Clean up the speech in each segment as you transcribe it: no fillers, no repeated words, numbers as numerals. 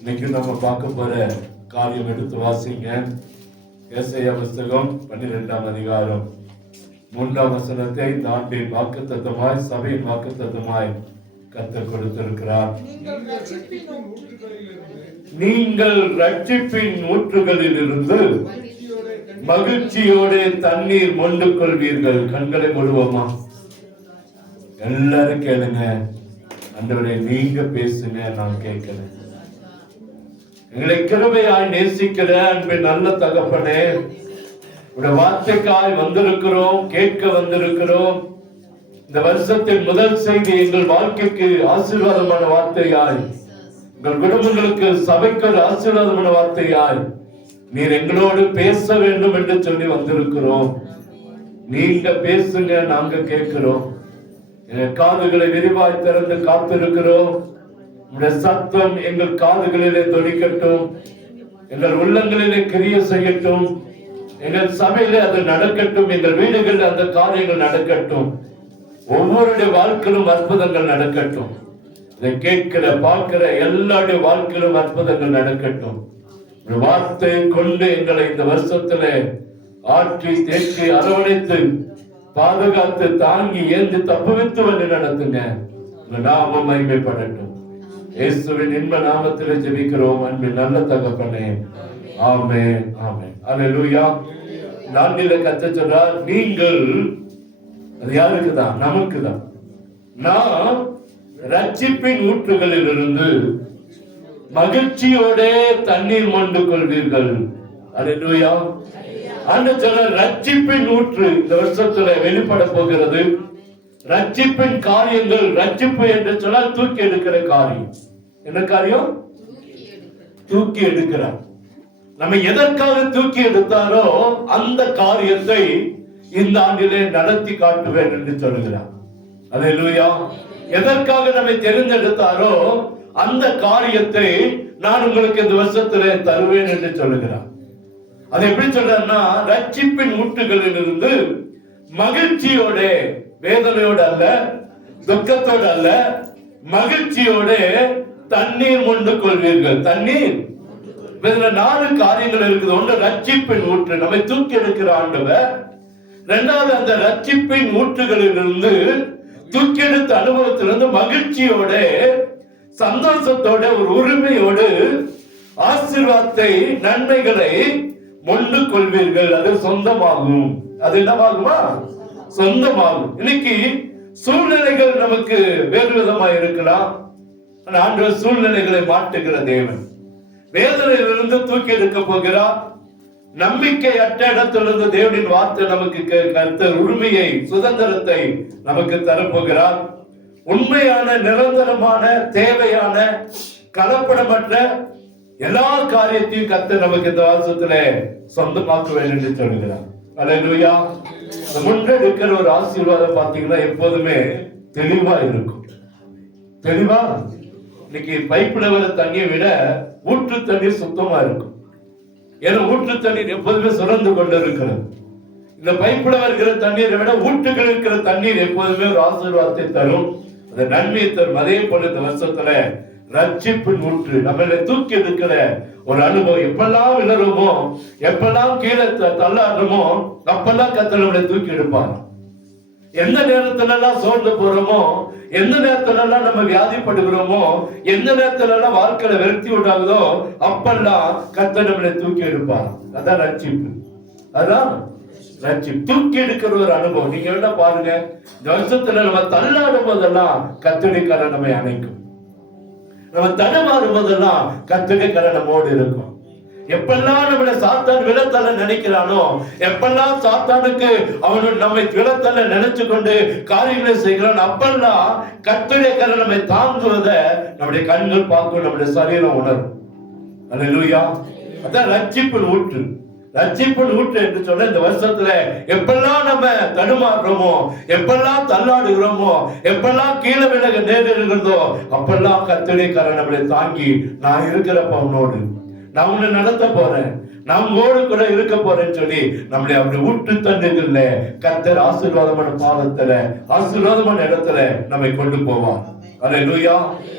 இன்னைக்கு நம்ம பார்க்க போற காரியம் எடுத்து வாசிங்க. ஏசாயா புஸ்தகம் 12ஆம் அதிகாரம் 3ஆம் வசனத்தை இந்த ஆண்டின் வாக்குத்தத்தமாய் சபையின் வாக்குத்தத்தமாய் கர்த்தர் கொடுத்திருக்கிறார். நீங்கள் ரட்சிப்பின் ஊற்றுகளில் இருந்து மகிழ்ச்சியோட தண்ணீர் மொண்டு கொள்வீர்கள். கண்களை மூடுவோமா? எல்லாரும் கேளுங்க. ஆண்டவரே, நீங்க பேசுங்க, நான் கேட்கிறேன். எங்களை கிருபையாய் நேசிக்கிற அன்பின் நல்ல தகப்பனே, உடைய வார்த்தைக்காய் வந்திருக்கிறோம், கேட்க வந்திருக்கிறோம். இந்த வருஷத்தின் முதல் செய்தி எங்கள் வாழ்க்கைக்கு ஆசீர்வாதமான வார்த்தையாய், எங்கள் குடும்பங்களுக்கு சபைக்கு ஒரு ஆசீர்வாதமான வார்த்தையாய் நீர் எங்களோடு பேச வேண்டும் என்று சொல்லி வந்திருக்கிறோம். நீங்க பேசுங்க, நாங்க கேட்கிறோம். எங்கள் காதுகளை விரிவாய் திறந்து காத்திருக்கிறோம். உடைய சத்தம் எங்கள் காதுகளிலே தொனிக்கட்டும், எங்கள் உள்ளங்களிலே கிரிய செய்யட்டும், எங்கள் சபையிலே அது நடக்கட்டும், எங்கள் வீடுகளில் அந்த காரியங்கள் நடக்கட்டும், ஒவ்வொருடைய வாழ்க்கையிலும் அற்புதங்கள் நடக்கட்டும். இதை கேட்கிற பார்க்கிற எல்லாருடைய வாழ்க்கையிலும் அற்புதங்கள் நடக்கட்டும். ஒரு வார்த்தையை கொண்டு எங்களை இந்த வருஷத்திலே ஆற்றி தேற்றி அரவணைத்து பாதுகாத்து தாங்கி ஏந்தி தப்புவித்து வந்து நடத்துங்க. நாமம் மகிமைப்படட்டும். இயேசுவின் இன்ப நாமத்திலே ஜெபிக்கிறோம் அன்பின் நல்ல தகப்பனே, ஆமென், ஆமென், அல்லேலூயா. நான்கில கர்த்தர் சொல்றார், நீங்கள், அது யாருக்கு தான்? நமக்கு தான். நாம் ரட்சிப்பின் ஊற்றுகளில் இருந்து மகிழ்ச்சியோட தண்ணீர் மொண்டு கொள்வீர்கள். அல்லேலூயா. அந்த சொல்ல ரட்சிப்பின் ஊற்று இந்த வருஷத்துல வெளிப்பட போகிறது. ரட்சிப்பின் காரியங்கள், ரட்சிப்பு என்று சொன்னால் தூக்கி எடுக்கிற காரியம். என்ன காரியம்? தூக்கி எடுக்கிறார். நம்ம எதற்காக தூக்கி எடுத்தாரோ அந்த காரியத்தை இந்த ஆண்டிலே நடத்தி காட்டுவேன் என்று சொல்லுகிறார். அல்லேலூயா. எதற்காக நம்மை தெரிந்தெடுத்தாரோ அந்த காரியத்தை நான் உங்களுக்கு இந்த வருஷத்திலே தருவேன் என்று சொல்லுகிறார். அது எப்படி சொல்றாருன்னா, ரட்சிப்பின் ஊற்றுகளில் இருந்து மகிழ்ச்சியோட, வேதனையோடு அல்ல, துக்கத்தோடு அல்ல, மகிழ்ச்சியோட தண்ணீர் மொண்டு கொள்வீர்கள். தண்ணீர், இதுல 4 காரியங்கள் இருக்குது. ஒன்று ரட்சிப்பின் ஊற்று, நம்மை தூக்கி எடுக்கிற ஆண்டவர். இரண்டாவது, அந்த ரட்சிப்பின் ஊற்றுகளில் இருந்து தூக்கி எடுத்த அனுபவத்திலிருந்து மகிழ்ச்சியோட, சந்தோஷத்தோட, ஒரு உரிமையோடு ஆசீர்வாதத்தை, நன்மைகளை மொண்டு கொள்வீர்கள். அது சொந்தமாகும். அது என்னவாகுமா? சொந்தமாகும். இன்னைக்கு சூழ்நிலைகள் நமக்கு வேறு விதமா இருக்கலாம். ஆண்டவர் சூழ்நிலைகளை மாற்றுகிற தேவன். வேதனையிலிருந்து தூக்கி எடுக்க போகிறார். நம்பிக்கை அற்ற இடத்திலிருந்து தேவனின் வார்த்தை நமக்கு கர்த்தர் உரிமையை, சுதந்திரத்தை நமக்கு தரப்போகிறார். உண்மையான, நிரந்தரமான, தேவையான, கலப்படமற்ற எல்லா காரியத்தையும் கர்த்தர் நமக்கு இந்த வருஷத்துல சொந்தமாக்குவேன் என்று சொல்கிறார். அல்லேலூயா. முன்னெடுக்கிற ஒரு ஆசீர்வாதம் பாத்தீங்கன்னா எப்போதுமே தெளிவா இருக்கும். தெளிவா. இன்னைக்கு பைப்புல வர தண்ணியை விட ஊற்று தண்ணீர் சுத்தமா இருக்கும். ஏன்னா ஊற்று தண்ணீர் எப்போதுமே சுரந்து கொண்டு இருக்கிறது. இந்த பைப்புல வருகிற தண்ணீரை விட ஊற்றுகள் இருக்கிற தண்ணீர் எப்போதுமே ஒரு ஆசீர்வாதத்தை தரும், அந்த நன்மையை தரும். அதே போல இந்த வருஷத்துல ரட்சிப்பின் ஊற்று நம்மளை தூக்கி எடுக்கிற ஒரு அனுபவம். எப்பெல்லாம் விழறோமோ, எப்பெல்லாம் கீழே தள்ளாடுறோமோ, அப்பெல்லாம் கர்த்தர் நம்மளை தூக்கி எடுப்பார். எந்த நேரத்துல எல்லாம் சோர்ந்து போறோமோ, எந்த நேரத்துல எல்லாம் நம்ம வியாதிப்படுகிறோமோ, எந்த நேரத்துல எல்லாம் வாழ்க்கையில வெறுத்தி விடாதோ, அப்பெல்லாம் கர்த்தர் நம்மளை தூக்கி எடுப்பார். அதான் ரட்சிப்பு. அதான் ரட்சிப்பு, தூக்கி எடுக்கிற ஒரு அனுபவம். நீங்க என்ன பாருங்க, இந்த வருஷத்துல நம்ம தள்ளாடும் போதெல்லாம் கர்த்தருடைய நம்மை அணைக்கும். நம்ம தடமாறும் போதெல்லாம் கர்த்தருடைய நம்மோடு இருக்கும். எப்பெல்லாம் நம்மளை சாத்தான் விழத்தள்ள நினைக்கிறானோ, எப்பெல்லாம் சாத்தானுக்கு அவனு நம்மை விழத்தள்ள நினைச்சு கொண்டு காரியங்களை செய்கிறான், அப்பெல்லாம் கர்த்தருடைய நம்மை தாங்குவதை நம்முடைய கண்கள் பார்க்கும், நம்முடைய சரீரம் உணரும். அல்லேலூயா. அதான் ரட்சிப்பின் ஊற்று. ரட்சிப்பின் ஊற்று என்று சொல்ல இந்த வருஷத்துல எப்பெல்லாம் நம்ம தடுமாறுறோமோ, எப்பெல்லாம் தள்ளாடுகிறோமோ, எப்பெல்லாம் கீழே விலக நேரிடுகிறதோ, அப்பெல்லாம் கர்த்தருடைய நம்மளை தாங்கி, நான் இருக்கிறப்ப உன்னோடு, நான் உன்னை நடத்த போறேன், நான் உங்களோடு கூட இருக்க போறேன்னு சொல்லி நம்மளை அப்படி ஊற்று தண்டுகள்ல கர்த்தர் ஆசீர்வாதமான பாதத்துல, ஆசீர்வாதமான இடத்துல நம்மை கொண்டு போவார். அல்லேலூயா.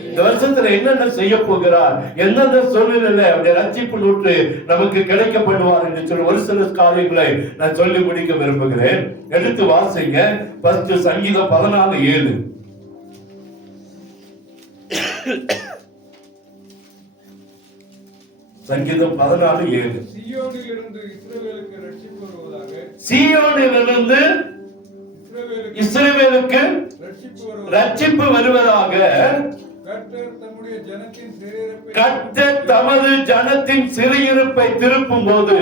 இந்த வருஷத்துல என்னென்ன செய்ய போகிறார், எந்தெந்த சூழ்நிலையில அவருடைய ரட்சிப்பு நூற்று நமக்கு கிடைக்கப்படுவார் என்று சொல்லி ஒரு சில காரியங்களை நான் சொல்லி முடிக்க விரும்புகிறேன். எடுத்து வாசிங்க. ஃபர்ஸ்ட் சங்கீதம் 14:7. சங்கீதம் 14:7. சீயோனிலிருந்து இஸ்ரவேலுக்கு ரட்சிப்பு வருவதாக. சீயோனிலிருந்து இஸ்ரவேலுக்கு ரட்சிப்பு வருவதாக. கர்த்தர் தமது ஜனத்தின் சிறையிருப்பை திருப்பும் போது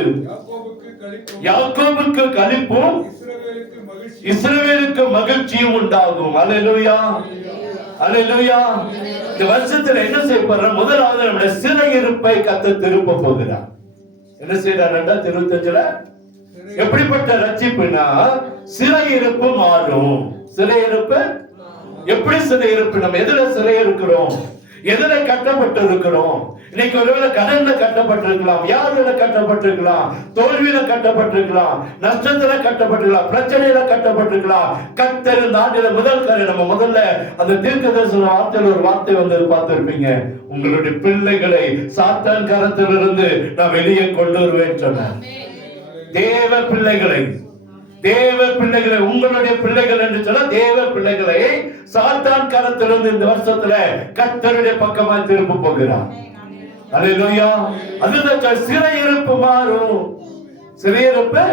யாக்கோபுக்கு களிப்பும் இஸ்ரவேலுக்கு மகிழ்ச்சியும் உண்டாகும். அல்லேலூயா, அல்லேலூயா. இந்த வருஷத்துல என்ன செய்ய போற? முதலாவது நம்முடைய சிறையிருப்பை கர்த்தர் திருப்ப போகிறார். என்ன செய்யறார்? 2025ல எப்படிப்பட்ட ரட்சிப்புனா சிறையிருப்பு மாறும். சிறையிருப்பு எப்படி? சிறையிருப்பு நம்ம எதுல சிறை இருக்கிறோம், எதுல கட்டப்பட்டு இருக்கிறோம்? இன்னைக்கு ஒருவேளை கடன்ல கட்டப்பட்டிருக்கலாம், வியாதியில கட்டப்பட்டிருக்கலாம், தோல்வியில கட்டப்பட்டிருக்கலாம், நஷ்டத்துல கட்டப்பட்டிருக்கலாம், பிரச்சனையில கட்டப்பட்டிருக்கலாம். கர்த்தர் இந்த ஆண்டில முதல் காரியம், நம்ம முதல்ல அந்த தீர்க்கதரிசன வார்த்தையில் ஒரு வார்த்தை வந்தது பார்த்திருப்பீங்க. உங்களுடைய பிள்ளைகளை சாத்தான் கரத்திலிருந்து நான் வெளியே கொண்டு வருவேன் சொன்னேன். தேவ பிள்ளைகளை, தேவ பிள்ளைகளை, உங்களுடைய பிள்ளைகள் என்று சொல்ல தேவ பிள்ளைகளை சாத்தான் கரத்திலிருந்து இந்த வருஷத்துல கர்த்தருடைய பக்கமா திரும்ப போகிறார். அல்லேலூயா. அதுதான் சிறையிருப்பு மாறும். சிறையிருப்பு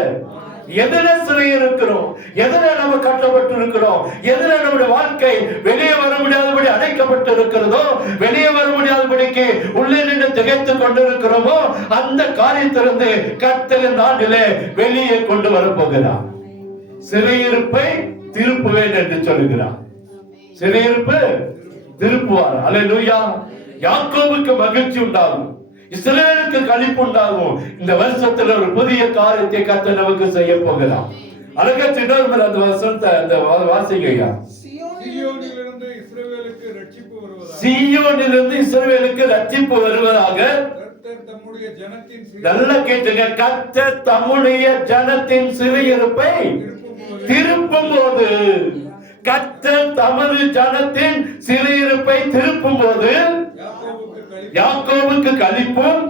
எதுல சிறையிருக்கிறோம், எதுல நம்ம கட்டப்பட்டு இருக்கிறோம், எதுல நம்முடைய வாழ்க்கை வெளியே வர முடியாதபடி அடைக்கப்பட்டு இருக்கிறதோ, வெளியே வர முடியாதபடிக்கு உள்ளே நின்று திகைத்துக் கொண்டிருக்கிறோமோ, அந்த காரியத்திலிருந்து கர்த்தர் இந்த ஆண்டிலே வெளியே கொண்டு வரப்போகிறார். சிறையிருப்பை திருப்புவேன் என்று சொல்லுகிறார். சிறையிருப்பு திருப்புவார். அல்லேலூயா. யாக்கோபுக்கு மகிழ்ச்சி உண்டாகும், இஸ்ரவேலுக்கு களிப்பு உண்டாகும். இந்த வருஷத்துல ஒரு புதிய காரியத்தை கர்த்தர் நமக்கு செய்ய போகிறார். அழகா சின்னவர் அந்த வருஷத்தை அந்த வாசிங்க ஐயா. சீயோனிலிருந்து இஸ்ரவேலுக்கு ரட்சிப்பு வருவதாக. சீயோனிலிருந்து இஸ்ரவேலுக்கு ரட்சிப்பு வருவதாக. நல்லா கேட்டுங்க. கர்த்தர் தம்முடைய ஜனத்தின் சிறையிருப்பை திருப்பும் போது, கர்த்தர் தமது ஜனத்தின் சிறையிருப்பை திருப்பும் போது யாக்கோபுக்கு களிப்பும்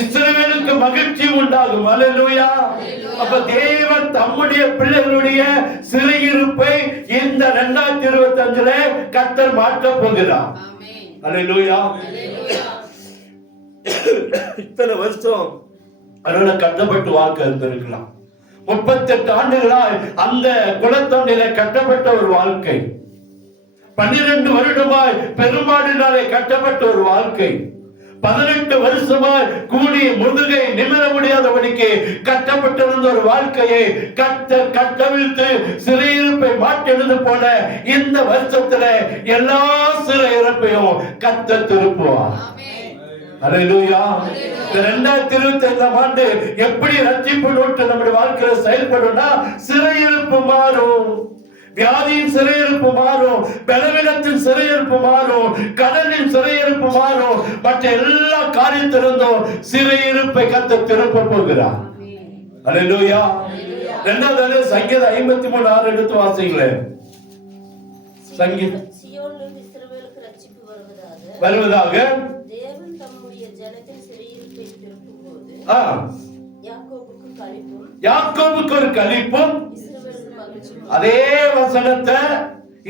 இஸ்ரவேலுக்கு மகிழ்ச்சி உண்டாகும். அல்லேலூயா. அப்ப தேவன் தம்முடைய பிள்ளைகளுடைய சிறையிருப்பை இந்த 2025ல கர்த்தர் மாற்ற போகிறார். அல்லேலூயா. இத்தனை வருஷம் அதனால கட்டப்பட்டு வாழ்க்கை இருந்திருக்கலாம். 38 ஆண்டுகளாய் அந்த குலத்தொண்டில கட்டப்பட்ட ஒரு வாழ்க்கை, 12 வருடமாய் பெருமாடினாலே கட்டப்பட்ட ஒரு வாழ்க்கை, 18 வருஷமாய் கூடி முதுகை நிமிர முடியாதபடிக்கு கட்டப்பட்டிருந்த ஒரு வாழ்க்கையை கர்த்தர் கட்டவிழ்த்து சிறையிருப்பை மாற்றினது போல இந்த வருஷத்துல எல்லா சிறையிருப்பையும் கர்த்தர் திருப்புவார். அல்லேலூயா. 2025ஆம் ஆண்டு எப்படி ரட்சிப்பு நூற்று நம்முடைய வாழ்க்கையில செயல்படும்னா சிறையிருப்பு மாறும், வியாதியின் சிறையிருப்பு மாறும், பலவீனத்தின் சிறையிருப்பு மாறும், கடனின் சிறையிருப்பு மாறும், மற்ற எல்லா காரியத்திலிருந்தும் சிறையிருப்பை கர்த்தர் திருப்ப போகிறார். அல்லேலூயா. இரண்டாவது சங்கீதம் 53:6 எடுத்து வாசிங்களேன். சங்கீதம் வருவதாக யாக்கோபுக்கு ஒரு களிப்பும். அதே வசனத்தை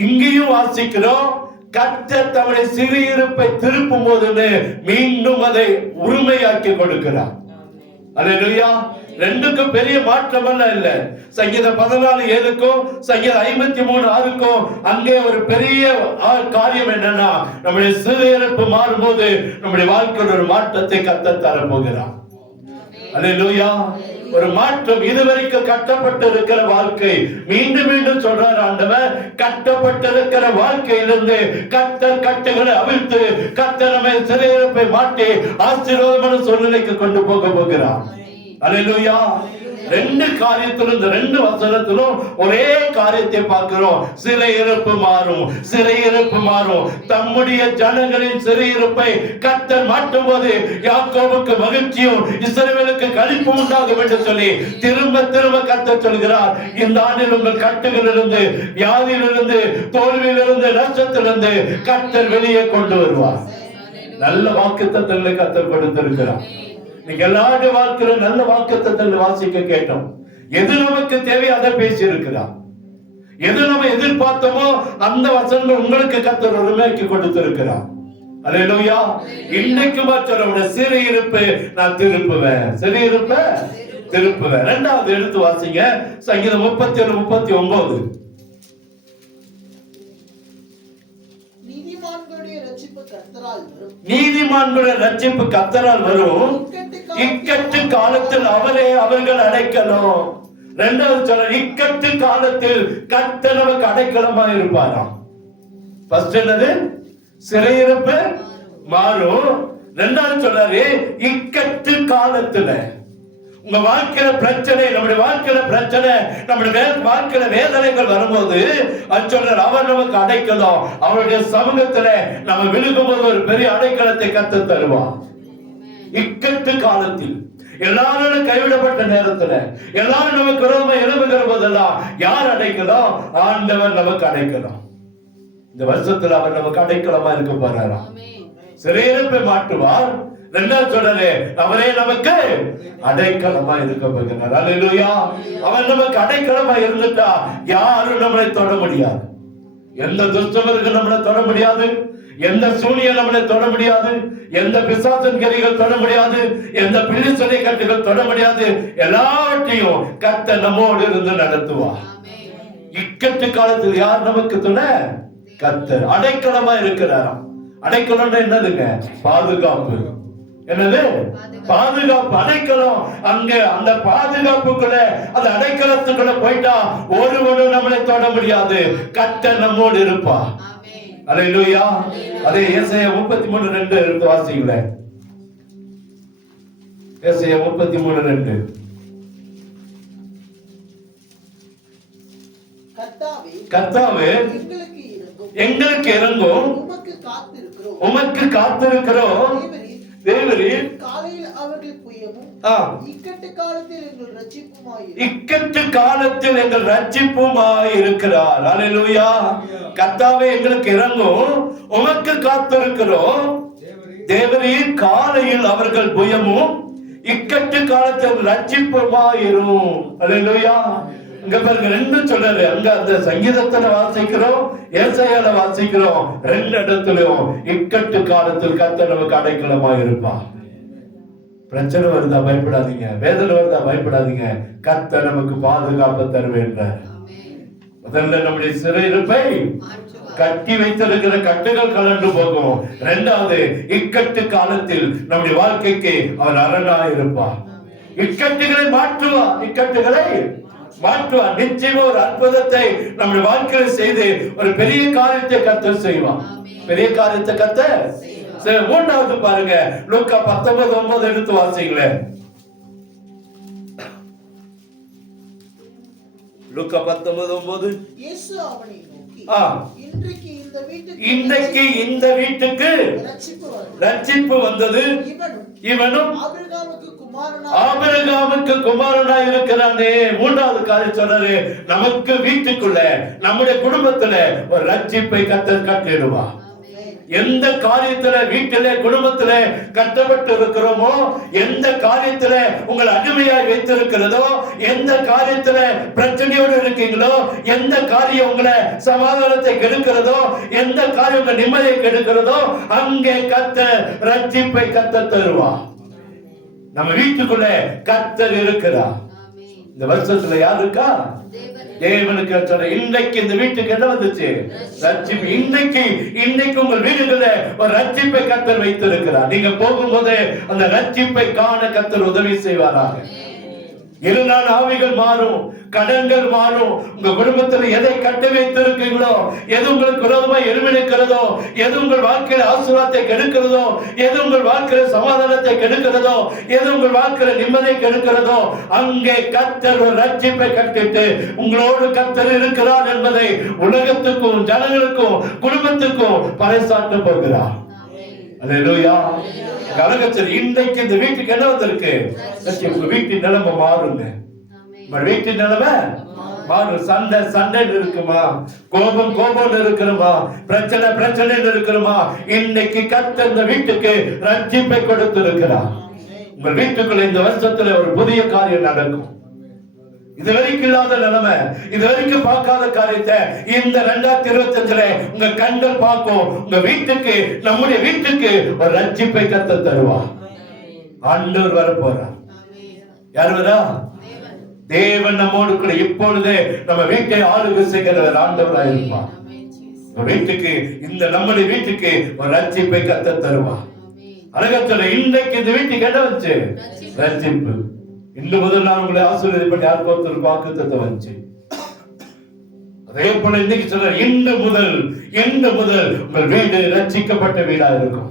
இங்கேயும் வாசிக்கிறோம். கர்த்தர் தம்முடைய சிறையிருப்பை திருப்பும் போது மீண்டும் அதை உரிமையாக்கி கொடுக்கிறார். அல்லேலூயா. ரெண்டுக்கும் பெரிய மாற்றம் எல்லாம் இல்ல. சங்கீதம் 14:7க்கும் சங்கீதம் 53:6க்கும் அங்கே ஒரு பெரிய காரியம் என்னன்னா, நம்முடைய சிறையிருப்பு மாறும்போது நம்முடைய வாழ்க்கையில் ஒரு மாற்றத்தை கர்த்தர் தர போகிறார். அல்லேலூயா. ஒரு மாற்றம். இதுவரைக்கும் கட்டப்பட்டு இருக்கிற வாழ்க்கை மீண்டும் மீண்டும் சொல்றார் ஆண்டவர், கட்டப்பட்டிருக்கிற வாழ்க்கையிலிருந்து கர்த்தர் கட்டுகளை அவிழ்த்து கர்த்தர் நம்மை சிறையிருப்பை மாற்றி ஆசீர்வாதமான சூழ்நிலைக்கு கொண்டு போக போகிறார். அல்லேலூயா. ரெண்டு காரியத்திலும், இந்த ரெண்டு வசனத்திலும் ஒரே காரியத்தை பார்க்கிறோம். சிறையிருப்பு மாறும், சிறையிருப்பு மாறும். தம்முடைய ஜனங்களின் சிறையிருப்பை கர்த்தர் மாட்டும் போது யாக்கோபுக்கு மகிழ்ச்சியும் இஸ்ரவேலுக்கு களிப்பும் உண்டாகும் என்று சொல்லி திரும்ப திரும்ப கர்த்தர் சொல்கிறார். இந்த ஆண்டில் உங்கள் கட்டுகளிலிருந்து, வியாதியிலிருந்து, தோல்வியிலிருந்து, நஷ்டத்திலிருந்து கர்த்தர் வெளியே கொண்டு வருவார். நல்ல வாக்குத்தத்தங்களை கர்த்தர் கொடுத்திருக்கிறார். நீங்க எல்லாருடைய வாழ்க்கையில நல்ல வாக்குத்தத்தங்களை வாசிக்க கேட்டோம். எது நமக்கு தேவை அதை பேசி இருக்கிறார். எது நம்ம எதிர்பார்த்தோமோ அந்த வசனங்கள் உங்களுக்கு கர்த்தர் உரிமையாக்கி கொடுத்திருக்கிறார். அல்லேலூயா. இன்னைக்கு சொல்ல சிறையிருப்பு நான் திருப்புவேன், சிறையிருப்ப திருப்புவேன். இரண்டாவது எடுத்து வாசிங்க, சங்கீதம் 37:39. நீதிமான்களுடைய ரட்சிப்பு கர்த்தரால் வரும், இக்கட்டு காலத்தில் அவரே அவர்கள் அடைக்கலம். இரண்டாவது சொல்ற இக்கட்டு காலத்தில் கர்த்தர் நமக்கு அடைக்கலமா இருப்பாராம். ஃபர்ஸ்ட் என்னது? சிறையிருப்பு மாறும். இரண்டாவது சொல்றாரு இக்கட்டு காலத்துல. உங்க வாழ்க்கையில பிரச்சனை, நம்முடைய வாழ்க்கையில பிரச்சனை, நம்முடைய வாழ்க்கையில வேதனைகள் வரும்போது அது சொல்றார் அவர் நமக்கு அடைக்கலம். அவருடைய சமூகத்துல நம்ம விழுகும்போது ஒரு பெரிய அடைக்கலத்தை கர்த்தர் தருவார். இக்கட்டு காலத்தில், எல்லாரும் கைவிடப்பட்ட நேரத்துல, எல்லாரும் நமக்கு விரோதமா எழுப்புகிற போதெல்லாம் யார் அடைக்கலம்? ஆண்டவர் நமக்கு அடைக்கலம். இந்த வருஷத்துல அவர் நமக்கு அடைக்கலமா இருக்க போறாராம். சிறையிருப்பை மாட்டுவார். இரண்டாவது சொல்றாரு அவரே நமக்கு அடைக்கலமா இருக்க போகிறார். அல்லேலூயா. அவர் நமக்கு அடைக்கலமா இருந்துட்டா யாரும் நம்மளை தொட முடியாது. எந்த துஷ்டவர்கள் நம்மளை தொட முடியாது, எந்த சூனியம் நம்மளை தொட முடியாது, எந்த பிசாசின் கரிகள் தொட முடியாது, எந்த பிள்ளை சொலை கட்டுகள் தொட முடியாது. எல்லாவற்றையும் கர்த்தர் நம்மோடு இருந்து நடத்துவார். இக்கட்டு காலத்தில் யார் நமக்கு துணை? கர்த்தர். அடைக்கலமா இருக்கிறாராம். அடைக்கலம் என்னதுங்க? பாதுகாப்பு. என்னது? பாதுகாப்பு. அடைக்கலம். அங்க அந்த பாதுகாப்புக்குள்ள, அந்த அடைக்கலத்துக்குள்ள போயிட்டா ஒருவனும் நம்மளை தொட முடியாது. கர்த்தர் நம்மோடு இருப்பார். அல்லேலூயா. அதே ஏசாயா 33:2 எடுத்து வாசிங்களே. ஏசாயா 33:2. கர்த்தாவே எங்களுக்கு இறங்கும், உமக்கு காத்திருக்கிறோம். தேவரீர் காலையில் அவர்கள் புயமும், இக்கட்டு காலத்தில் எங்கள் ரட்சிப்புமாய் இருக்கிறார். அல்லேலூயா. கர்த்தாவே எங்களுக்கு இறங்கும், உமக்கு காத்திருக்கிறோம். தேவரீர் காலையில் அவர்கள் புயமும், இக்கட்டு காலத்தில் ரட்சிப்புமாயிரும். அல்லேலூயா. இங்க பாருங்க, ரெண்டு சொல்றாரு. அங்க அந்த சங்கீதத்துல வாசிக்கிறோம், ஏசாயால வாசிக்கிறோம். ரெண்டு இடத்துலயும் இக்கட்டு காலத்தில் கர்த்தர் நமக்கு அடைக்கலமா இருப்பார். பிரச்சனை வருதா பயப்படாதீங்க, வேதனை வருதா பயப்படாதீங்க. கர்த்தர் நமக்கு பாதுகாப்பு தருவேன்றார். முதல்ல நம்முடைய சிறையிருப்பை கட்டி வைத்திருக்கிற கட்டுகள் கலந்து போகும். இரண்டாவது இக்கட்டு காலத்தில் நம்முடைய வாழ்க்கைக்கு அவர் அரணா இருப்பார். இக்கட்டுகளை மாற்றுவார், இக்கட்டுகளை மாற்றுவார். நிச்சயமா ஒரு அற்புதத்தை நம்முடைய வாழ்க்கையில் செய்து ஒரு பெரிய காரியத்தை கர்த்தர் செய்வார். பெரிய காரியத்தை கர்த்தர். மூன்றாவது பாருங்க, லூக்கா 19:9 எடுத்து வாசிங்களேன். லூக்கா 19:9. இயேசு அவனை நோக்கி, இன்றைக்கு இந்த வீட்டுக்கு ரட்சிப்பு வந்தது, இவனும் ஆபிரகாமுக்கு குமாரனாய் இருக்கிறானே. மூன்றாவது காரியம் சொல்றாரு, நமக்கு வீட்டுக்குள்ள, நம்முடைய குடும்பத்துல ஒரு ரட்சிப்பை கர்த்தர் கட்டிடுவார். எந்த காரியத்துல வீட்டிலே குடும்பத்திலே கட்டப்பட்டு இருக்கிறோமோ, எந்த காரியத்துல உங்களை அடிமையாய் வைத்திருக்கிறதோ, எந்த காரியத்துல பிரச்சனையோடு இருக்கீங்களோ, எந்த காரியம் உங்களை சமாதானத்தை கெடுக்கிறதோ, எந்த காரியம் உங்க நிம்மதியை கெடுக்கிறதோ, அங்கே கர்த்தர் ரட்சிப்பை கர்த்தர் தருவார். நம்ம வீட்டுக்குள்ள கர்த்தர் இருக்கிறார். இந்த வருஷத்துல யார் இருக்கா? தேவனுக்கு. இன்னைக்கு இந்த வீட்டுக்கு என்ன வந்துச்சு? ரட்சிப்பு. இன்னைக்கு உங்கள் வீடுகள ஒரு ரட்சிப்பை கர்த்தர் வைத்திருக்கிறார். நீங்க போகும்போது அந்த ரட்சிப்பை காண கர்த்தர் உதவி செய்வாராக. இருநாள் ஆவிகள் மாறும், கடன்கள் மாறும். உங்க குடும்பத்தில் எதை கட்டி வைத்திருக்கீங்களோ, எது உங்களுக்கு விரோதமாக எதிர்வினைக்கிறதோ, எது உங்கள் வாழ்க்கையில் ஆசீர்வாதத்தை கெடுக்கிறதோ, எது உங்கள் வாழ்க்கையில் சமாதானத்தை கெடுக்கிறதோ, எது உங்கள் வாழ்க்கையில் நிம்மதியை கெடுக்கிறதோ, அங்கே கர்த்தர் ஒரு ரட்சிப்பை கட்டிட்டு உங்களோடு கர்த்தர் இருக்கிறார் என்பதை உலகத்துக்கும் ஜனங்களுக்கும் குடும்பத்துக்கும் பறைசாற்ற போகிறார். அல்லேலூயா. கலகச்சல் இன்றைக்கு இந்த வீட்டுக்கு என்ன வந்திருக்கு? உங்க வீட்டின் நிலைமை மாறுங்க. உங்க வீட்டின் நிலைமை மாறும். சண்டை சண்டை இருக்குமா, கோபம் கோபம் இருக்குமா, பிரச்சனை பிரச்சனை இருக்குமா, இன்னைக்கு கர்த்தர் இந்த வீட்டுக்கு ரட்சிப்பை கொடுத்திருக்கிறார். உங்க வீட்டுக்குள்ள இந்த வருஷத்துல ஒரு புதிய காரியம் நடக்கும். இது வரைக்கும் இல்லாத நிலைமை, இது வரைக்கும் பார்க்காத காரியத்தை இந்த 2025 உங்க கண்கள் பார்க்கும். உங்க வீட்டுக்கு, நம்முடைய வீட்டுக்கு ஒரு ரட்சிப்பை கர்த்தர் தருவார். ஆண்டவர் வர போறார். யார் வரா? தேவன் நம்மோடு கூட இப்பொழுதே நம்ம வீட்டை ஆளுகை செய்கிறவர் ஆண்டவராக இருப்பார். வீட்டுக்கு, இந்த நம்முடைய வீட்டுக்கு ஒரு ரட்சிப்பை கர்த்தர் தருவார். அழகத்துல இன்றைக்கு இந்த வீட்டுக்கு என்ன வச்சு? ரட்சிப்பு. இன்று முதல் நான் உங்களை ஆசீர்வதிப்பேன். யாருக்கு ஒருத்தர் வாக்குத்தத்தத்தை வந்துச்சு. அதே போல இன்னைக்கு சொல்ற, இன்று முதல் உங்கள் வீடு ரட்சிக்கப்பட்ட வீடா இருக்கும்.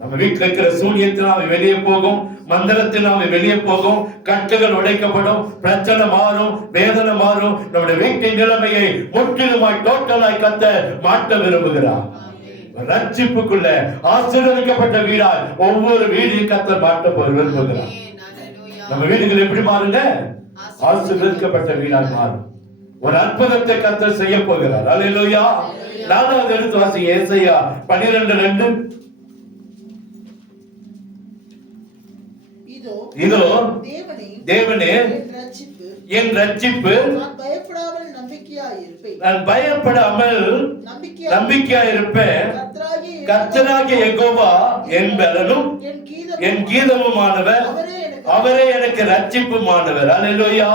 நம்ம வீட்டில் இருக்கிற சூனியத்தினால் வெளியே போகும், மந்திரத்தினால் வெளியே போகும், கட்டுகள் உடைக்கப்படும், பிரச்சனை மாறும், வேதனை மாறும். நம்முடைய வீட்டின் நிலைமையை முற்றிலுமாய் டோட்டலாய் கர்த்தர் மாற்ற விரும்புகிறார். ரட்சிப்புக்குள்ள ஆசீர்வதிக்கப்பட்ட வீடாய் ஒவ்வொரு வீடையும் கர்த்தர் மாற்ற விரும்புகிறார். நம்ம வீடுகள் எப்படி மாறுங்க? ஆசீர்வதிக்கப்பட்ட வீடாக மாறும். ஒரு அற்புதத்தை கர்த்தர் செய்ய போகிறார். அல்லேலூயா. 4வது எடுத்து வாசிங்க. ஏசாயா 12:2. இதோ தேவனே என் ரட்சிப்பு, நான் பயப்படாமல் நம்பிக்கையாயிருப்பேன். கர்த்தராகிய யெகோவா என் பலனும் என் கீதமுமானவர், அவரே எனக்கு ரட்சிப்புமானவர். அல்லேலூயா.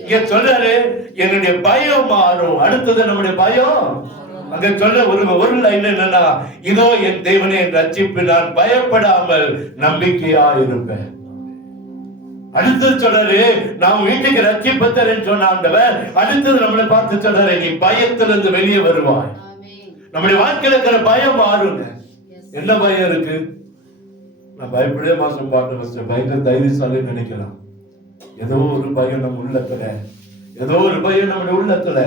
இங்க சொல்றாரு, என்னுடைய பயம் மாறும். அடுத்தது நம்முடைய பயம். அங்க சொல்ற ஒரு லைன் என்னன்னா, இதோ என் தேவனே என் ரட்சிப்பு, நான் பயப்படாமல் நம்பிக்கையா இருப்பேன். அடுத்தது சொல்றாரு, நாம் வீட்டுக்கு ரட்சிப்பு தரேன்னு சொன்ன ஆண்டவர் அடுத்தது நம்மளை பார்த்து சொல்றாரு, நீ பயத்திலிருந்து வெளியே வருவாய். நம்முடைய வாழ்க்கையில இருக்கிற பயம் மாறுங்க. என்ன பயம் இருக்கு? நான் பயப்படவே மாசம் பாட்டு பயங்கர தைரியசாலி நினைக்கலாம். ஏதோ ஒரு பயம் நம்ம உள்ளத்துல, ஏதோ ஒரு பயம் நம்முடைய உள்ளத்துல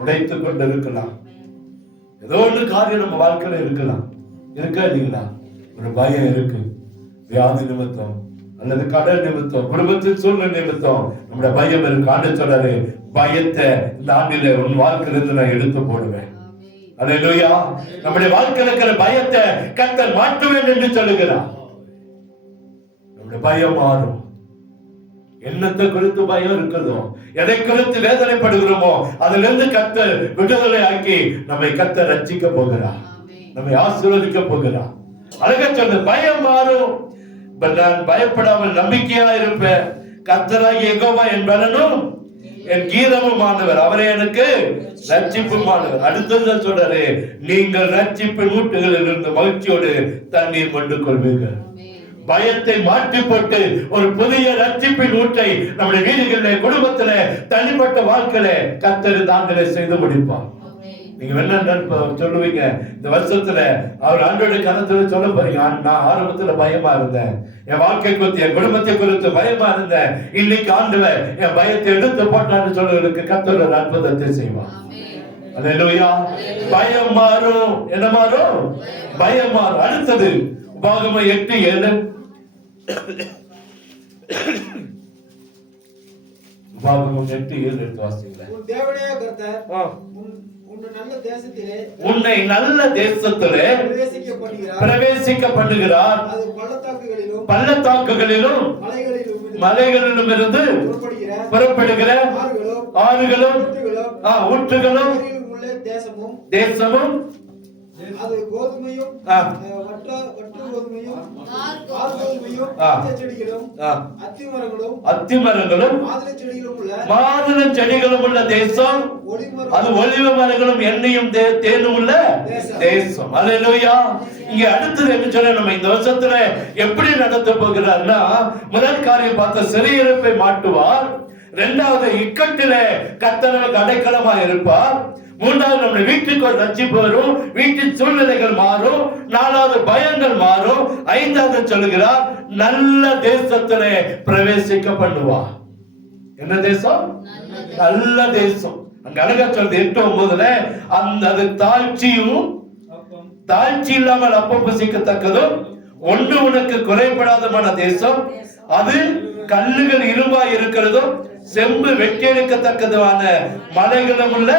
உடைத்து கொண்டு இருக்கலாம். ஏதோ ஒரு காரியம் நம்ம வாழ்க்கையில இருக்கலாம். இருக்கா இல்லைங்களா? ஒரு பயம் இருக்கு. வியாதி நிமித்தம் அல்லது கடன் நிமித்தம், குடும்பத்தின் சூழ்நிலை நிமித்தம் நம்முடைய பயம் இருக்கு. ஆண்டு சொல்றாரு, பயத்தை இந்த ஆண்டில உன் வாழ்க்கையிலிருந்து நான் எடுத்து போடுவேன். அல்லேலூயா. நம்முடைய வாழ்க்கையில இருக்கிற பயத்தை கர்த்தர் மாற்றுவேன் என்று சொல்லுகிறார். பயம் மாறும். என்னத்தை குறித்து பயம் இருக்குதோ, எதை குறித்து வேதனைப்படுகிறோமோ, அதிலிருந்து கர்த்தர் விடுதலை ஆக்கி நம்மை கர்த்தர் ரட்சிக்க போகிறார், நம்மை ஆசீர்வதிக்க போகிறார். அழகா சொன்ன பயம் மாறும். நான் பயப்படாமல் நம்பிக்கையா இருப்பேன். கர்த்தராகிய யெகோவா என் பலனும் என் கீதமுமானவர், அவரே எனக்கு ரட்சிப்புமானவர். அடுத்தது சொல்றாரு, நீங்கள் ரட்சிப்பின் ஊட்டுகளில் இருந்து மகிழ்ச்சியோடு தண்ணீர் கொண்டு கொள்வீர்கள். பயத்தை மாற்றி போட்டு ஒரு புதிய ரட்சிப்பின் ஊற்றை நம்முடைய வீடுகளிலே, குடும்பத்திலே, தனிப்பட்ட வாழ்க்கையில கர்த்தர் தாங்களே செய்து முடிப்பார். நீங்க என்ன சொல்லுவீங்க? இந்த வருஷத்துல அவர் ஆண்டோட கருத்துல சொல்ல போறீங்க, நான் ஆரம்பத்துல பயமா இருந்தேன், என் வாழ்க்கை குறித்து, என் குடும்பத்தை குறித்து பயமா இருந்தேன், இன்னைக்கு ஆண்டவர் என் பயத்தை எடுத்து போட்டான்னு சொல்றதுக்கு கர்த்தர் ஒரு அற்புதத்தை செய்வார். அல்லேலூயா. பயம் மாறும். என்ன மாறும்? பயம் மாறும். அடுத்தது உபாகமம் 8:7. உபாகமம் 8:7 எடுத்து வாசிங்களேன். உன் தேவனாகிய கர்த்தர் உன்னை நல்ல தேசத்திலே பிரவேசிக்க பண்ணுகிறார். பள்ளத்தாக்குகளிலும் மலைகளிலும் இருந்து புறப்படுகிற ஆறுகளும் ஊற்றுகளும் தேசமும் அது கோதுமையும் வற்று கோதுமையும் ஆறு கோதுமையும் செடிகளும் அத்திமரங்களும் மாதுளை செடிகளும் உள்ள தேசம், அது ஒலிவ மரங்களும் எண்ணெயும் தேனும் உள்ள தேசம். அல்லேலூயா. இங்க அடுத்தது என்ன சொல்ல, நம்ம இந்த வருஷத்துல எப்படி நடத்த போகிறார்னா, முதல் காரியம் பார்த்த சிறையிருப்பை மாட்டுவார். இரண்டாவது இக்கட்டிலே கர்த்தர் நமக்கு அடைக்கலமா இருப்பார். மூன்றாவது நம்முடைய வீட்டுக்கு ஒரு ரட்சிப்பு வரும், வீட்டின் சூழ்நிலைகள் மாறும். நாலாவது பயங்கள் மாறும். ஐந்தாவது சொல்லுகிறார், நல்ல தேசத்திலே பிரவேசிக்க பண்ணுவார். என்ன தேசம்? நல்ல தேசம். அங்க அழகா சொல்றது 8:9, அந்த அது தாழ்ச்சி இல்லாமல் அப்பம் புசிக்கத்தக்கதும் ஒன்று உனக்கு குறைபடாதமான தேசம், அது கல்லுகள் இரும்பாய் இருக்கிறதும் செம்பு வெட்டி எடுக்கத்தக்கதுமான மலைகளும் உள்ள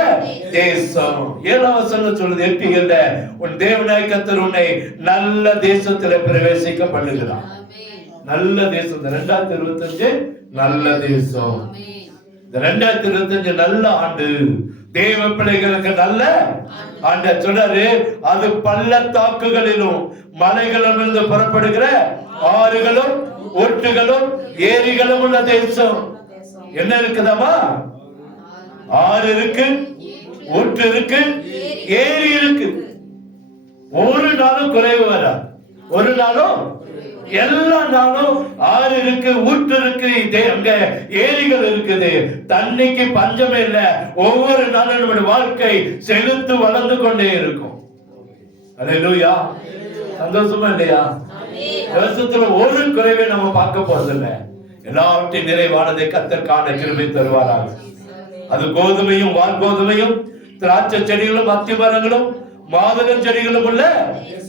தேசம். 7ஆம் வசனம் சொல்றது 8:7, உன் தேவனாய் கர்த்தர் உன்னை நல்ல தேசத்துல பிரவேசிக்க பண்ணுகிறார். நல்ல தேசம். 2025 நல்ல தேசம். 2025 நல்ல ஆண்டு, தேவ பிள்ளைகளுக்கு நல்ல ஆண்டு சொல்றாரு. அது பள்ளத்தாக்குகளிலும் மலைகளிலும் இருந்து புறப்படுகிற ஆறுகளும் ஊற்றுகளும் ஏரிகளும் உள்ள தேசம். என்ன இருக்குதாமா? ஆறு இருக்கு, ஊற்று இருக்கு, ஏரி இருக்கு. ஒரு நாளும் குறைவு வராது. ஒரு நாளும், எல்லா நாளும் ஆறு இருக்கு, ஊற்று இருக்கு, அங்க ஏரிகள் இருக்குது. தண்ணிக்கு பஞ்சமே இல்ல. ஒவ்வொரு நாளும் நம்முடைய வாழ்க்கை செழித்து வளர்ந்து கொண்டே இருக்கும். அல்லேலூயா. சந்தோஷமா இல்லையா? வருஷத்துல ஒரு குறைவை நம்ம பார்க்க போறதில்ல. எல்லாவற்றையும் நிறைவானதை கர்த்தர் காண கிருபை தருவாராக. அது கோதுமையும் வால்கோதுமையும் திராட்சை செடிகளும் அத்திமரங்களும் மாதுளை செடிகளும் உள்ள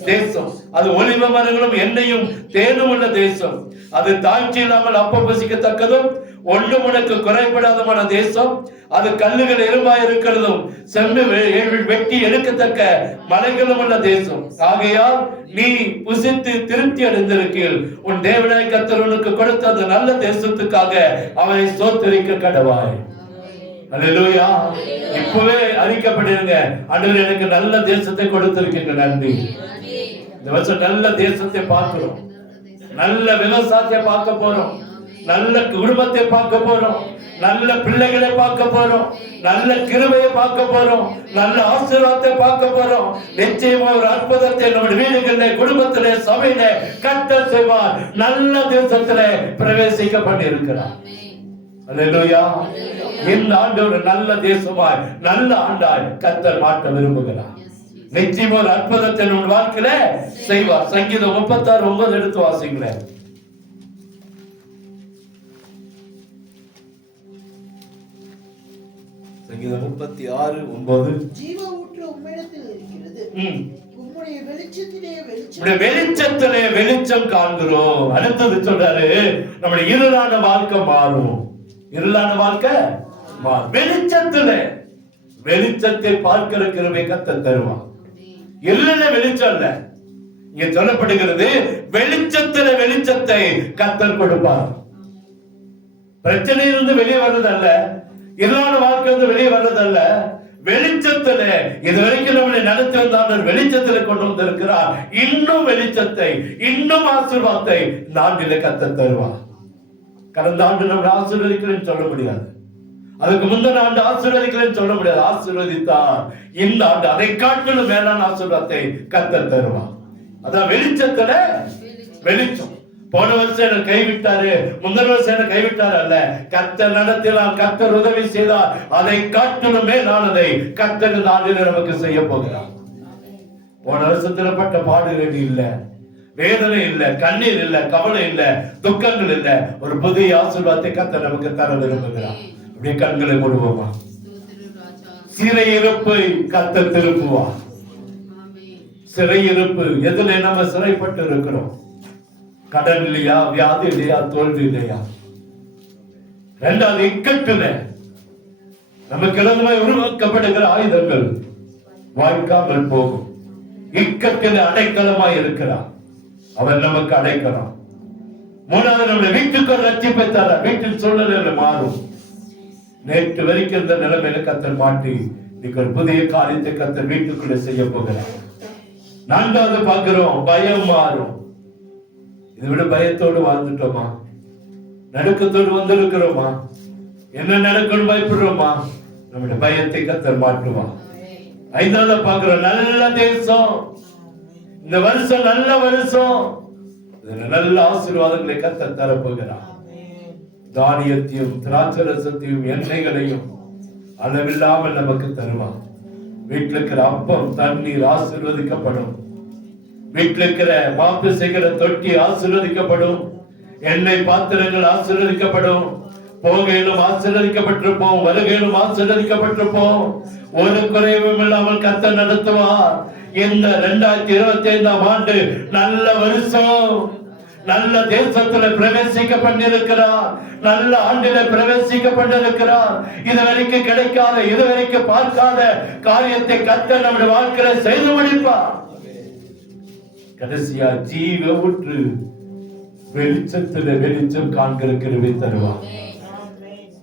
தேசம், அது ஒலிவ மரங்களும் எண்ணெயும் தேனும் உள்ள தேசம், அது தாழ்ச்சி இல்லாமல் அப்பம் புசிக்கத்தக்கதும் ஒன்று உனக்கு குறைபடாதமான தேசம், அது கல்லுகள் இரும்பாய் இருக்கிறதும் செம்பு வெட்டி எடுக்கத்தக்க மலைகளும் உள்ள தேசம். ஆகையால் நீ புசித்து திருப்தி அடைந்திருக்கீள். உன் தேவனாய் கர்த்தர் உனக்கு கொடுத்த அந்த நல்ல தேசத்துக்காக அவரை ஸ்தோத்திரிக்க கடவாய். அல்லேலூயா. இப்பவே அறிக்கைப்படுங்க, ஆண்டவரே எனக்கு நல்ல தேசத்தை கொடுத்திருக்கீங்க, நன்றி. இந்த வருஷம் நல்ல தேசத்தை பார்க்கிறோம், நல்ல விவசாயத்தை பார்க்க போறோம், நல்ல குடும்பத்தை பார்க்க போறோம், நல்ல பிள்ளைகளை பார்க்க போறோம், நல்ல கிருபையை பார்க்க போறோம், நல்ல ஆசீர்வாதத்தை பார்க்க போறோம். நிச்சயமா ஒரு அற்புதத்தை நம்முடைய வீடுகளிலே, குடும்பத்திலே, சபையிலே கர்த்தர் செய்வார். நல்ல தேசத்திலே பிரவேசிக்க பண்ணி இருக்கிறார். அல்லேலூயா. இந்த ஆண்டு ஒரு நல்ல தேசமாய் நல்ல ஆண்டாய் கர்த்தர் மாற்ற விரும்புகிறார். நிச்சயமா ஒரு அற்புதத்தை உன் வாழ்க்கையில செய்வார். சங்கீதம் 36:9 எடுத்து வாசிங்களேன். சங்கீதம் 36:9. ஜீவ ஊற்று உம்மிடத்தில் இருக்கிறது, உம்முடைய வெளிச்சத்திலே வெளிச்சம் காண்கிறோம். அடுத்தது சொல்றாரு, நம்முடைய இருளான வாழ்க்கை மாறும். இருளான வாழ்க்கை மாறும். வெளிச்சத்தை பார்க்கிற கிருபை கர்த்தர் தருவார். இல்ல வெளிச்சம் இல்ல, இங்க சொல்லப்படுகிறது வெளிச்சத்திலே வெளிச்சத்தை கர்த்தர் கொடுப்பார். பிரச்சனையிலிருந்து வெளியே வர்றதல்ல, இருளான வாழ்க்கை வந்து வெளியே வர்றதல்ல, வெளிச்சத்துல இதுவரைக்கும் நம்மளை நடத்தி வந்தால் வெளிச்சத்துல கொண்டு வந்திருக்கிறார். இன்னும் வெளிச்சத்தை, இன்னும் ஆசீர்வாதத்தை இந்த ஆண்டிலே கர்த்தர் தருவார். கடந்த ஆண்டு நம்ம ஆசீர்வதிக்கிறேன்னு சொல்ல முடியாது, அதுக்கு முந்தின ஆண்டு ஆசீர்வதிக்கிறேன்னு சொல்ல முடியாது. ஆசீர்வதித்தார். இந்த ஆண்டு அதை காட்டிலும் மேலான ஆசீர்வாதத்தை கர்த்தர் தருவார். அதான் வெளிச்சத்துல வெளிச்சம். போன வருஷம் என்ன கைவிட்டாரு, முந்தின வருஷம் என்ன கைவிட்டாரு அல்ல, கர்த்தர் நடத்தினார், கர்த்தர் உதவி செய்தார். அதை காட்டிலும் மேலானதை கர்த்தர் இந்த ஆண்டில் நமக்கு செய்ய போகிறார். போன வருஷத்துல பட்ட பாடுகள் இல்ல, வேதனை இல்ல, கண்ணீர் இல்ல, கவலை இல்ல, துக்கங்கள் இல்ல. ஒரு புதிய ஆசீர்வாதத்தை கர்த்தர் நமக்கு தர விரும்புகிறார். அப்படியே கண்களை மூடுவோமா. சிறையிருப்பை கர்த்தர் திருப்புவார். சிறையிருப்பு எதுல நம்ம சிறைப்பட்டு இருக்கிறோம்? கடன் இல்லையா, வியாதி இல்லையா, தோல்வி இல்லையா? இரண்டாவது இக்கட்டுல நமக்கு இளமையை உருவாக்கப்படுகிற ஆயுதங்கள் வாய்க்காமல் போகும். இக்கட்டில் அடைக்கலமாய் இருக்கிறார், அவர் நமக்கு அடைக்கலாம். மூணாவது நம்முடைய வீட்டுக்கு ஒரு ரட்சிப்பை தர, வீட்டின் சூழ்நிலை மாறும். நேற்று வரைக்கும் இந்த நிலைமையில கர்த்தர் மாற்றி இன்னைக்கு ஒரு புதிய காரியத்தை கர்த்தர் வீட்டுக்குள்ளே செய்ய போகிறார். நான்காவது பார்க்கிறோம், பயம் மாறும். இதை விட பயத்தோடு வாழ்ந்துட்டோமா? நடுக்கத்தோடு வந்திருக்கிறோமா? என்ன நடக்கணும் பயப்படுறோமா? நம்முடைய பயத்தை கர்த்தர் மாற்றுவா. ஐந்தாவது பார்க்கிறோம், நல்ல தேசம். இந்த வருஷம் நல்ல வருஷம், இதுல நல்ல ஆசீர்வாதங்களை கர்த்தர் தரப்போகிறார். தானியத்தையும் திராட்சரசத்தையும் எண்ணெய்களையும் அளவில்லாமல் நமக்கு தருவார். வீட்டில் இருக்கிற அப்பம் தண்ணீர் ஆசீர்வதிக்கப்படும். வீட்டில் இருக்கிற மாப்பு செய்கிற தொட்டி ஆசீர்வதிக்கப்படும். எண்ணெய் பாத்திரங்கள் ஆசீர்வதிக்கப்படும். போகையிலும் ஆசீர்வதிக்கப்பட்டிருப்போம், வருகையிலும் ஆசீர்வதிக்கப்பட்டிருப்போம். ஒரு குறைவும் இல்லாமல் கர்த்தர் நடத்துவார். இந்த 2025ஆம் ஆண்டு நல்ல வருஷம். நல்ல தேசத்துல பிரவேசிக்க பண்ணிருக்கிறார். நல்ல ஆண்டில பிரவேசிக்க பண்ணிருக்கிறார். இதுவரைக்கும் கிடைக்காத, இதுவரைக்கும் பார்க்காத காரியத்தை கர்த்தர் நம்முடைய வாழ்க்கையில செய்து முடிப்பார். கடைசியா ஜீவ ஊற்று, வெளிச்சத்துல வெளிச்சம் காண்கிற கிருபை தருவார்.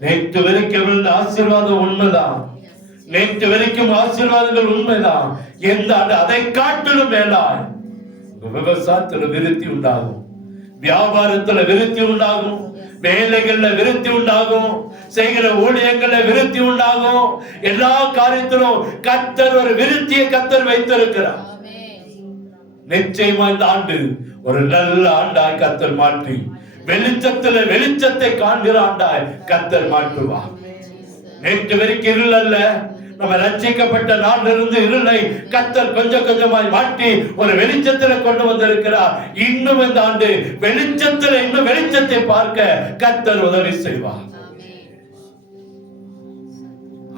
நேற்று வரைக்கும் இருந்த ஆசீர்வாதம் உண்மைதான். நேற்று வரைக்கும் ஆசீர்வாதங்கள் உண்மைதான். எந்த ஆண்டு அதை காட்டிலும் மேலாய் விவசாயத்துல விருத்தி உண்டாகும், வியாபாரத்துல விருத்தி உண்டாகும், வேலைகள்ல விருத்தி உண்டாகும், செய்கிற ஊழியங்கள்ல விருத்தி உண்டாகும். எல்லா காரியத்திலும் கர்த்தர் ஒரு விருத்தியை கர்த்தர் வைத்திருக்கிறார். நிச்சயமா இந்த ஆண்டு ஒரு நல்ல ஆண்டாய் கர்த்தர் மாற்றி வெளிச்சத்துல வெளிச்சத்தை காண்கிற ஆண்டாய் கர்த்தர் மாற்றுவார். நேற்று வரைக்கும் இருள் அல்ல, நம்ம ரட்சிக்கப்பட்ட நாளிலிருந்து இருளை கர்த்தர் கொஞ்சம் கொஞ்சமாய் மாற்றி ஒரு வெளிச்சத்துல கொண்டு வந்திருக்கிறார். இன்னும் இந்த ஆண்டு வெளிச்சத்துல இன்னும் வெளிச்சத்தை பார்க்க கர்த்தர் உதவி செய்வார்.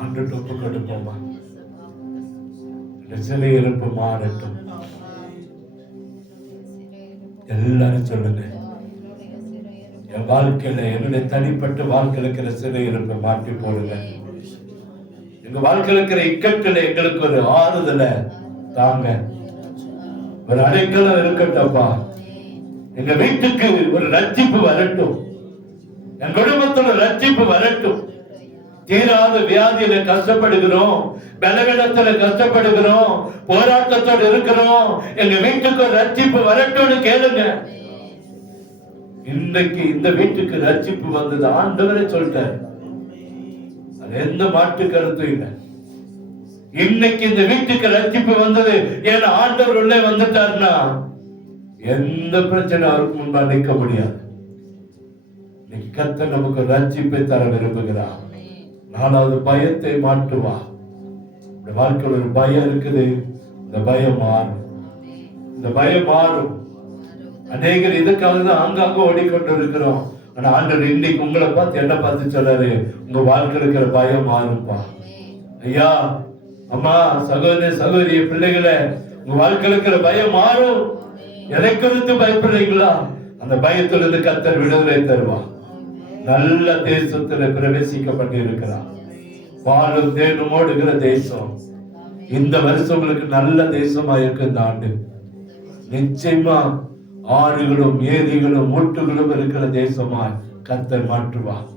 ஆண்டு ஒப்பு கொடுப்போமா? சிலை இருப்பு மாறட்டும். எல்லாரும் சொல்லுங்க, என் வாழ்க்கையில, என்னுடைய தனிப்பட்ட வாழ்க்கையில் இருக்கிற சிலை இருப்பை மாற்றி போடுங்க. எங்க வாழ்க்கையில் இருக்கிற இக்கட்டுல எங்களுக்கு ஒரு ஆறுதலை தாங்க, ஒரு அடைக்கலம் இருக்கட்டப்பா. எங்க வீட்டுக்கு ஒரு ரட்சிப்பு வரட்டும், என் குடும்பத்துல ரட்சிப்பு வரட்டும். தீராத வியாதியில கஷ்டப்படுகிறோம், பலவீனத்துல கஷ்டப்படுகிறோம், போராட்டத்தோடு இருக்கிறோம். எங்க வீட்டுக்கு ஒரு ரட்சிப்பு வரட்டும்னு கேளுங்க. இன்றைக்கு இந்த வீட்டுக்கு ரட்சிப்பு வந்தது ஆண்டவரே சொல்லிட்டார். அது எந்த மாற்று கருத்தும் இல்லை. இன்னைக்கு இந்த வீட்டுக்கு ரட்சிப்பு வந்தது ஏன்னா ஆண்டவர் உள்ளே வந்துட்டார்னா எந்த பிரச்சனை அவருக்கு முன்பா நிற்க முடியாது. இன்னைக்கு கர்த்தர் நமக்கு ரட்சிப்பை தர விரும்புகிறார். நாலாவது, பயத்தை மாற்றுவா. வாழ்க்கையில் ஒரு பயம் இருக்குது, இந்த பயம் மாறும். இந்த பயம் மாறும். அநேகர் இதுக்காக தான் ஆங்காங்க ஓடிக்கொண்டு இருக்கிறோம். ஆனா ஆண்டவர் இன்னைக்கு உங்களை பார்த்து என்ன பார்த்து சொல்றாரு, உங்க வாழ்க்கையில் இருக்கிற பயம் மாறும்பா. ஐயா, அம்மா, சகோதரி, சகோதரி, பிள்ளைகளை, உங்க வாழ்க்கையில் இருக்கிற பயம் மாறும். எதை குறித்து பயப்படுறீங்களா? அந்த பயத்திலிருந்து கர்த்தர் விடுதலை தருவா. நல்ல தேசத்துல பிரவேசிக்கப்பட்டு இருக்கிறார். பாலும் தேனும் ஓடுகிற தேசம். இந்த வருஷம் உங்களுக்கு நல்ல தேசமா இருக்கு. இந்த ஆண்டு நிச்சயமா ஆறுகளும் ஏரிகளும் ஊற்றுகளும் இருக்கிற தேசமா கர்த்தர் மாற்றுவார்.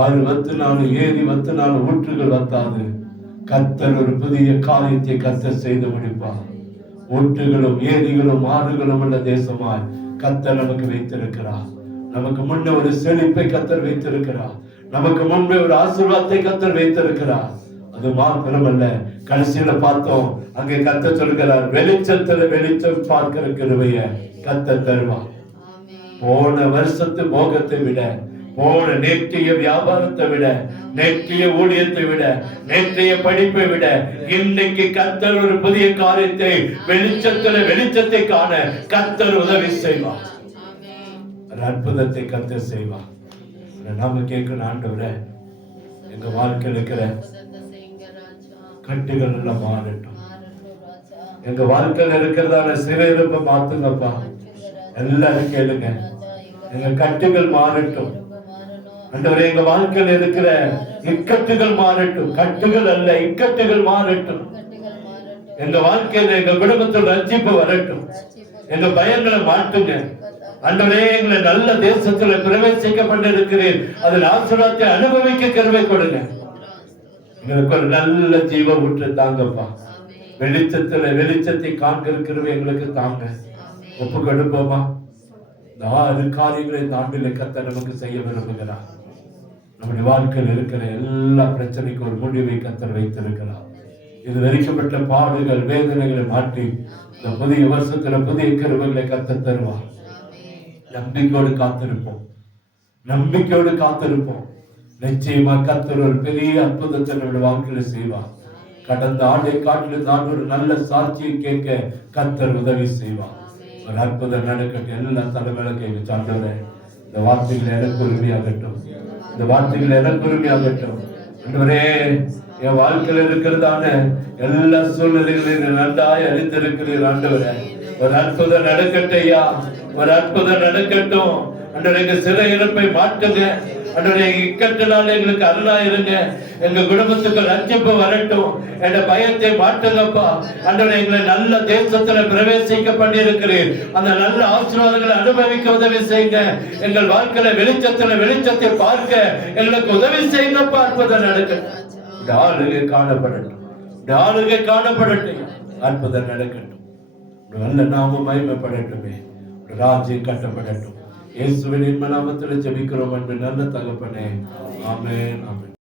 ஆறு வத்தினாலும் ஏரி வத்தினாலும் ஊற்றுகள் வத்தாது. கர்த்தர் ஒரு புதிய காரியத்தை கர்த்தர் செய்து முடிப்பார். ஊற்றுகளும் ஏரிகளும் ஆறுகளும் உள்ள தேசமாய் கர்த்தர் நமக்கு வைத்திருக்கிறார். நமக்கு முன்னே ஒரு செழிப்பை கர்த்தர் வைத்திருக்கிறார். நமக்கு முன்பே ஒரு ஆசீர்வாதத்தை கர்த்தர் வைத்திருக்கிறார். அது மாத்திரமல்ல, கடைசியில பார்த்தோம், அங்கே கர்த்தர் சொல்கிறார், வெளிச்சத்துல வெளிச்சம் பார்க்கிற கிருபையை கர்த்தர் தருவார். போன வருஷத்து போகத்தை விட, போன நேற்றைய வியாபாரத்தை விட, நேற்றைய ஊழியத்தை விட, நேற்றைய படிப்பை விட இன்னைக்கு கர்த்தர் ஒரு புதிய காரியத்தை வெளிச்சத்துல வெளிச்சத்தை காண கர்த்தர் உதவி செய்வார். அற்புதத்தை கர்த்தர் செய்வார். நாம கேட்கணும், ஆண்டவரே, எங்க வாழ்க்கையில் இருக்கிற கட்டுகள் எல்லாம் மாறட்டும். எங்க வாழ்க்கையில் இருக்கிறதான சிறையிருப்பை மாத்துங்கப்பா. எல்லாரும் கேளுங்க, எங்க கட்டுகள் மாறட்டும். ஆண்டவரே, எங்க வாழ்க்கையில் இருக்கிற இக்கட்டுகள் மாறட்டும். கட்டுகள் அல்ல, இக்கட்டுகள் மாறட்டும். எங்க வாழ்க்கையில எங்க குடும்பத்தில் ரட்சிப்பு வரட்டும். எங்க பயங்களை மாட்டுங்க. ஆண்டவரே, எங்களை நல்ல தேசத்துல பிரவேசிக்கப்பட்டிருக்கிறேன், அதில் ஆசீர்வாதத்தை அனுபவிக்க கிருபை கொடுங்க. எங்களுக்கு ஒரு நல்ல ஜீவ ஊற்று தாங்கப்பா. வெளிச்சத்தை காண்கிற கிருபை எங்களுக்கு தாங்க. ஒப்பு கொடுப்போமா? இந்த 6 காரியங்களை இந்த ஆண்டிலே கர்த்தர் நமக்கு செய்ய விரும்புகிறார். நம்முடைய வாழ்க்கையில் இருக்கிற எல்லா பிரச்சனைக்கும் ஒரு முடிவை கர்த்தர் வைத்திருக்கிறார். இது வெறிக்கப்பட்ட பாடுகள் வேதனைகளை மாற்றி இந்த புதிய வருஷத்துல புதிய கிருபைகளை கர்த்தர் தருவார். நம்பிக்கையோடு காத்திருப்போம். நிச்சயமா கர்த்தர் ஒரு பெரிய அற்புதத்தை நம்முடைய வாழ்க்கையில செய்வார். கடந்த ஆண்டை காட்டிலும் நான் ஒரு நல்ல சாட்சியை கேட்க கர்த்தர் உதவி செய்வார். ஒரு அற்புதம் நடக்கட்டும். எல்லா தலைமையில கேட்க சாண்டவரே, இந்த வார்த்தைகள் எனக்கு உரிமையாகட்டும். ஆண்டவரே, என் வாழ்க்கையில் இருக்கிறதான எல்லா சூழ்நிலைகளையும் நன்றாய் அறிந்திருக்கிறீர். ஆண்டவரே, ஒரு அற்புதம் நடக்கட்டும் ஐயா, ஒரு அற்புதம் நடக்கட்டும். ஆண்டவரே, சிறை இழப்பை மாற்றுங்க. ஆண்டவரே, இக்கட்டினால எங்களுக்கு அருளா இருங்க. எங்க குடும்பத்துக்கு ரட்சிப்பு வரட்டும். என்ற பயத்தை மாற்றுங்கப்பா. ஆண்டவரே, எங்களை நல்ல தேசத்துல பிரவேசிக்க பண்ணி இருக்கிறீர். அந்த நல்ல ஆசீர்வாதங்களை அனுபவிக்க உதவி செய்யுங்க. எங்கள் வாழ்க்கையில வெளிச்சத்தை பார்க்க எங்களுக்கு உதவி செய்யுங்கப்பா. அற்புதம் நடக்கட்டும். இந்த ஆளுகை காணப்படட்டும். அற்புதம் நடக்கட்டும். நல்ல நாம மகிமைப்படட்டுமே. ராஜ்யம் கட்டப்படட்டும். இயேசுவின் நாமத்தில் ஜெபிக்கிறோம் அன்பு நல்ல தகப்பனே. ஆமென், ஆமென்.